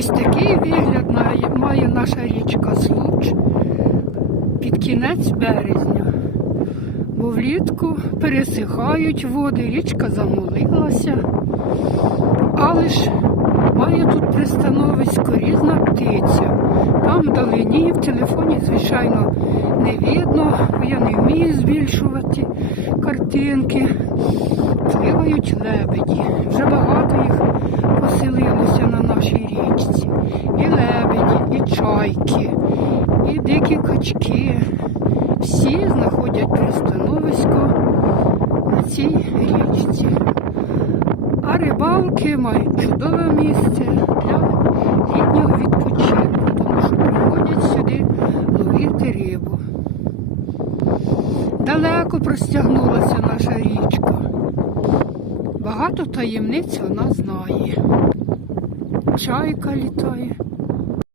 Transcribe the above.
Ось такий вигляд має- наша річка Случ під кінець березня. Бо влітку пересихають води, річка замолилася. Але ж має тут пристановисько різна птиця. Там вдалині в телефоні, звичайно, не видно, бо я не вмію збільшувати картинки. Пливають лебеді. Вже багато їх поселилося на нашій річці. І лебеді, і чайки, і дикі качки. Всі знаходять пристановисько на цій річці. А рибалки мають чудове місце для літнього відпочинку, тому що приходять сюди ловити рибу. Далеко простягнулася наша річка. Багато таємниць вона знає. Чайка літає.